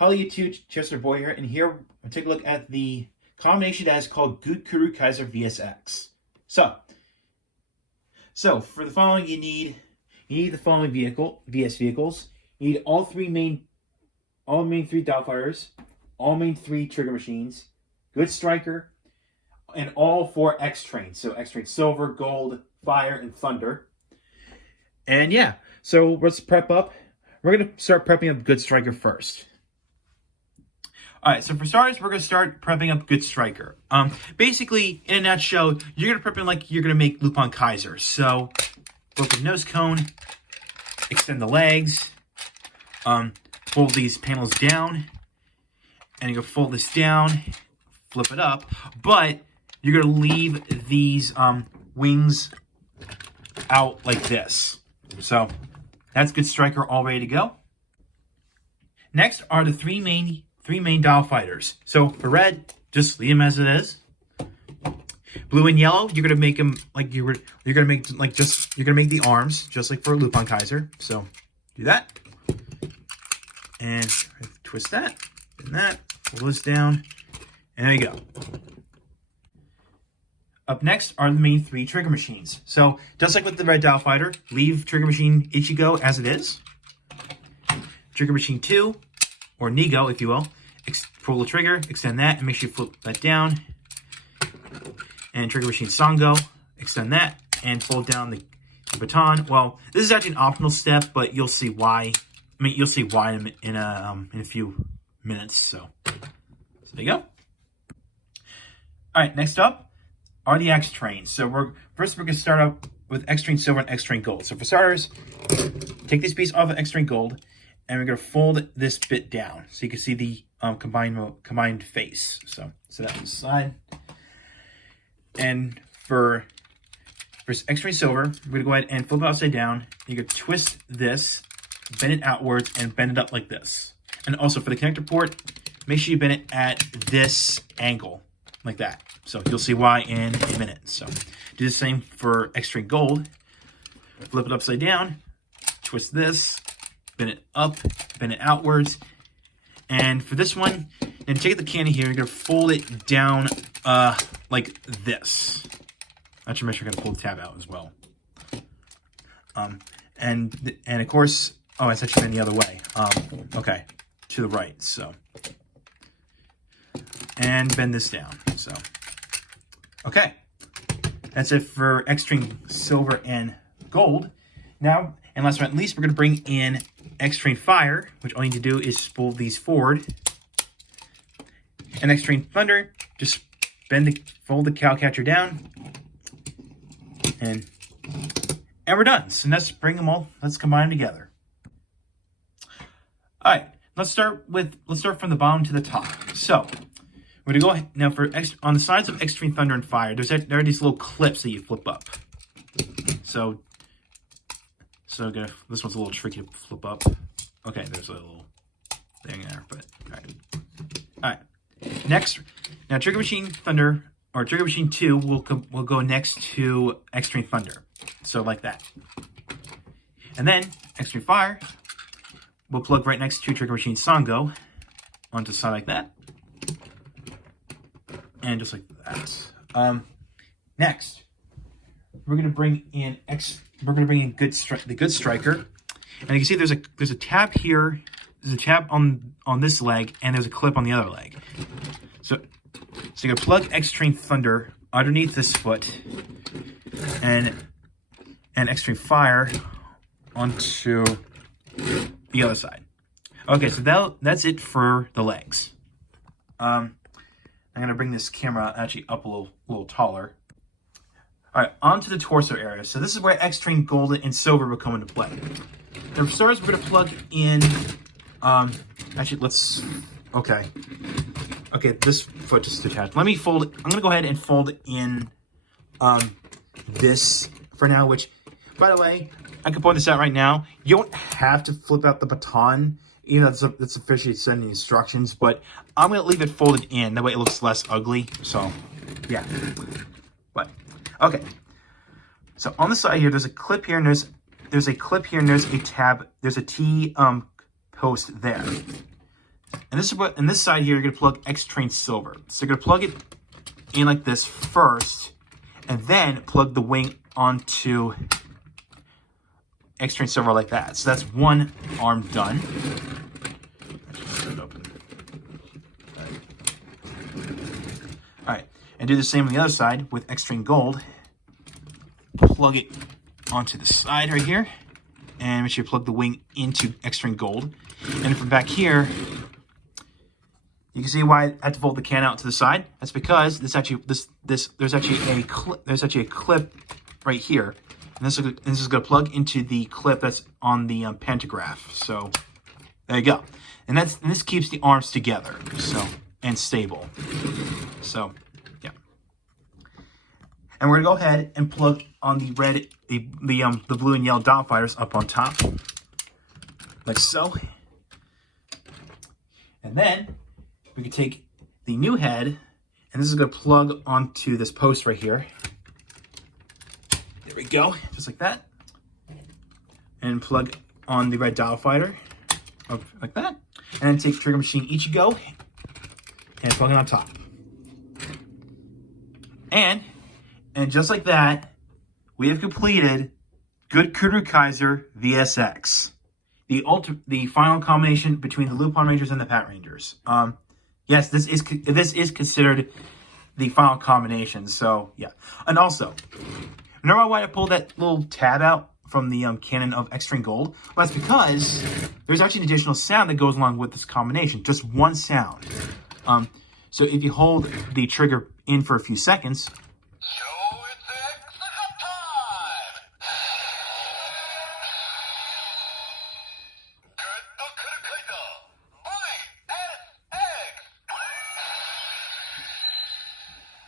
Hello YouTube, Chester Boy here, and here we'll take a look at the combination that is called Kuru Kaiser VSX. So for the following you need the following vehicles. You need all main three Doubtfighters, all main three trigger machines, good striker, and all 4 X trains. So X train Silver, Gold, Fire, and Thunder. And yeah, so let's prep up. We're gonna start prepping up good striker first. Alright, so for starters, we're going to start prepping up good striker. Basically, in a nutshell, you're going to prep him like you're going to make Lupin Kaiser. So, both the nose cone, extend the legs, fold these panels down, and you're going to fold this down, flip it up, but you're going to leave these wings out like this. So, that's good striker all ready to go. Next are the three main Doubtfighters. So for red, just leave them as it is. Blue and yellow, you're gonna make them like you're gonna make the arms just like for Lupin Kaiser. So do that, and twist that, and that, pull those down, and there you go. Up next are the main 3 trigger machines. So just like with the red Doubtfighter, leave trigger machine Ichigo as it is. Trigger machine 2, or Nigo if you will. Pull the trigger, extend that, and make sure you flip that down. And trigger machine Sango, extend that, and fold down the baton. Well, this is actually an optional step, but you'll see why. You'll see why in a few minutes. So there you go. All right, next up are the X trains. So we're gonna start up with X train Silver and X train Gold. So for starters, take this piece off of X train Gold, and we're gonna fold this bit down so you can see the combined face. So that on the side. And for X train Silver, we're gonna go ahead and flip it upside down. You can twist this, bend it outwards, and bend it up like this. And also for the connector port, make sure you bend it at this angle, like that. So you'll see why in a minute. So do the same for X train Gold. Flip it upside down, twist this, bend it up, bend it outwards. And for this one, and take the candy here, you're going to fold it down like this. Not sure, make sure you're going to pull the tab out as well. And of course, oh, it's actually been the other way. Okay, to the right, so. And bend this down, so. Okay, that's it for X train Silver and Gold. Now, and last but not least, we're going to bring in X train Fire, which all you need to do is spool these forward. And X train Thunder, just fold the cow catcher down, and we're done. So let's bring them all. Let's combine them together. All right, let's start from the bottom to the top. So we're gonna go ahead now on the sides of X train Thunder and Fire. There are these little clips that you flip up. So this one's a little tricky to flip up. Okay, there's a little thing there, but all right. Next, now Trigger Machine Thunder or Trigger Machine 2 will go next to X train Thunder, so like that. And then X train Fire will plug right next to Trigger Machine Sango onto the side like that, and just like that. Next, we're gonna bring in the good striker, and you can see there's a tab here, there's a tab on this leg, and there's a clip on the other leg. So you're gonna plug X train Thunder underneath this foot, and X train Fire onto the other side. Okay, so that's it for the legs. I'm gonna bring this camera actually up a little taller. All right, onto the torso area. So this is where X train Gold and Silver will come into play. Now for starters, we're gonna plug in. Actually, okay, this foot is detached. Let me fold it. I'm gonna go ahead and fold in this for now. Which, by the way, I can point this out right now. You don't have to flip out the baton. You know, that's officially sending instructions, but I'm gonna leave it folded in. That way it looks less ugly. So, yeah. But okay. So on the side here, there's a clip here, and there's a clip here, and there's a tab. There's a T post there. And this is what, in this side here, you're going to plug X-Train Silver. So you're going to plug it in like this first, and then plug the wing onto X-Train Silver like that. So that's one arm done. All right, and do the same on the other side with X-Train Gold. Plug it onto the side right here, and make sure you plug the wing into X-Train Gold. And from back here, you can see why I had to fold the can out to the side. That's because there's actually a clip right here, and this is going to plug into the clip that's on the pantograph. So there you go, and this keeps the arms together, so, and stable. So yeah, and we're gonna go ahead and plug on the red, the blue and yellow dot fighters up on top, like so, and then we can take the new head, and this is going to plug onto this post right here. There we go, just like that. And plug on the red dial fighter, like that. And then take Trigger Machine Ichigo and plug it on top. And just like that, we have completed Good Kuru Kaiser VSX. The final combination between the Lupinrangers and the Patrangers. Yes, this is considered the final combination. So yeah, and also, remember why I pulled that little tab out from the cannon of X-Train Gold? Well, that's because there's actually an additional sound that goes along with this combination. Just one sound. So if you hold the trigger in for a few seconds.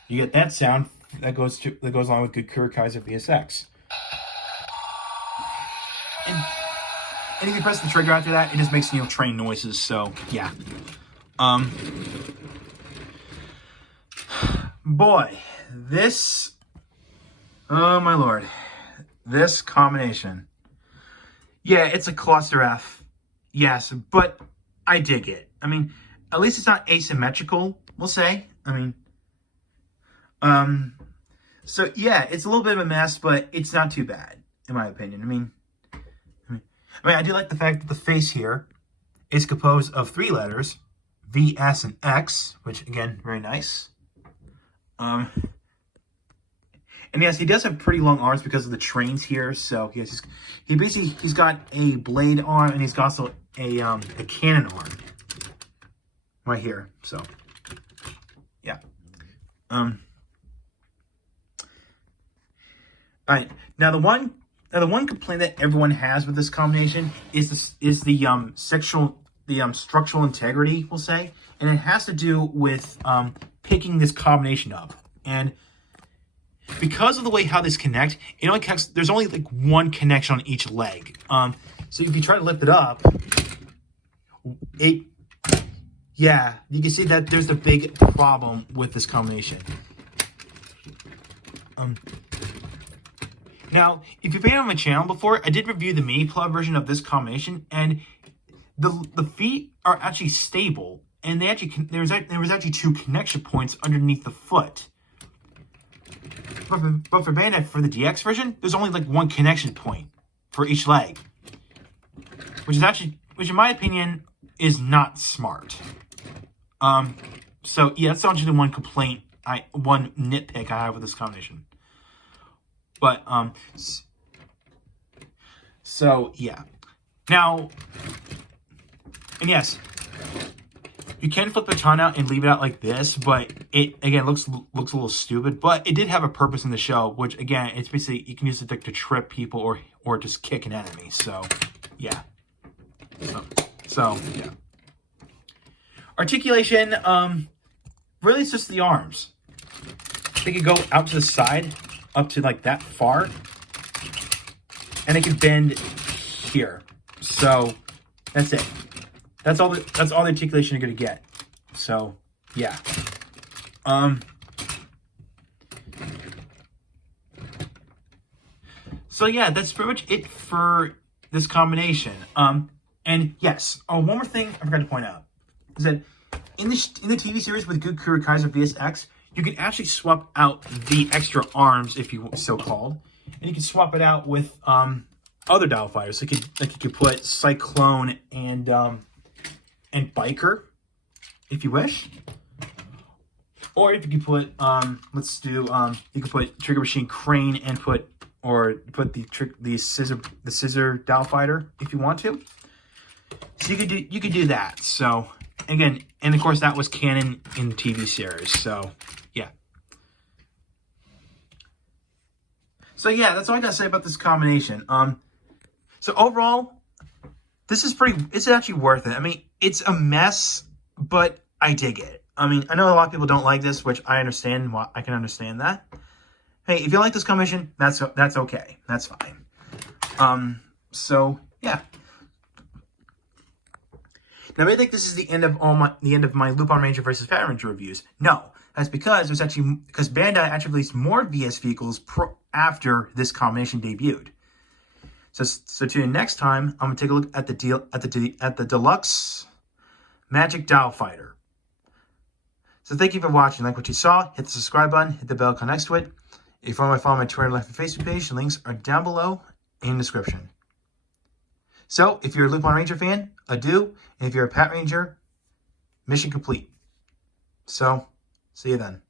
You get that sound that goes along with Good Kuru Kaiser VSX. And if you press the trigger after that, it just makes, train noises. So yeah. Boy, this, oh my lord, this combination. Yeah, it's a cluster F. Yes, but I dig it. I mean, at least it's not asymmetrical, we'll say. I mean, so yeah, it's a little bit of a mess, but it's not too bad, in my opinion. I mean, I do like the fact that the face here is composed of 3 letters, V, S, and X, which again, very nice. And yes, he does have pretty long arms because of the trains here. So he's got a blade arm, and he's got also a cannon arm right here. So yeah. All right, now the one complaint that everyone has with this combination is the structural integrity, we'll say, and it has to do with picking this combination up. And because of the way how this connect, it only connects. There's only like one connection on each leg. So if you try to lift it up, you can see that there's a big problem with this combination. Now, if you've been on my channel before, I did review the mini plug version of this combination, and the feet are actually stable, and there was actually 2 connection points underneath the foot. But for Bandai, for the DX version, there's only like 1 connection point for each leg, which in my opinion is not smart. So yeah, that's actually the one complaint, one nitpick I have with this combination. But, so, yeah. Now, and yes, you can flip the baton out and leave it out like this, but it, again, looks a little stupid, but it did have a purpose in the show, which, again, it's basically, you can use it to trip people or just kick an enemy, so, yeah. So yeah. Articulation, really it's just the arms. They could go out to the side, up to like that far, and it can bend here. So that's it. That's all the articulation you're gonna get. So yeah. So yeah, that's pretty much it for this combination. And yes, one more thing I forgot to point out. is that in the TV series with Kuru Kaiser VSX, you can actually swap out the extra arms, if you so called, and you can swap it out with other dial fighters. So you could put Cyclone and Biker, if you wish. Or if you could put you could put Trigger Machine Crane and put the scissor dial fighter if you want to. So you could do that. So again, and of course that was canon in the TV series. So yeah. So yeah, that's all I gotta say about this combination. So overall, this is it's actually worth it. I mean, it's a mess, but I dig it. I mean, I know a lot of people don't like this, which I understand. I can understand that. Hey, if you like this combination, that's okay. That's fine. So yeah. Now, I think this is the end of my Lupinranger versus Patranger reviews. No, that's because Bandai actually released more VS vehicles after this combination debuted. So tune in next time. I'm gonna take a look at the deluxe Magic Dial Fighter. So thank you for watching. Like what you saw, hit the subscribe button, hit the bell icon next to it. If you want to follow my Twitter, Life, and Facebook page, the links are down below in the description. So if you're a Lupinranger fan, adieu. And if you're a Patranger, mission complete. So see you then.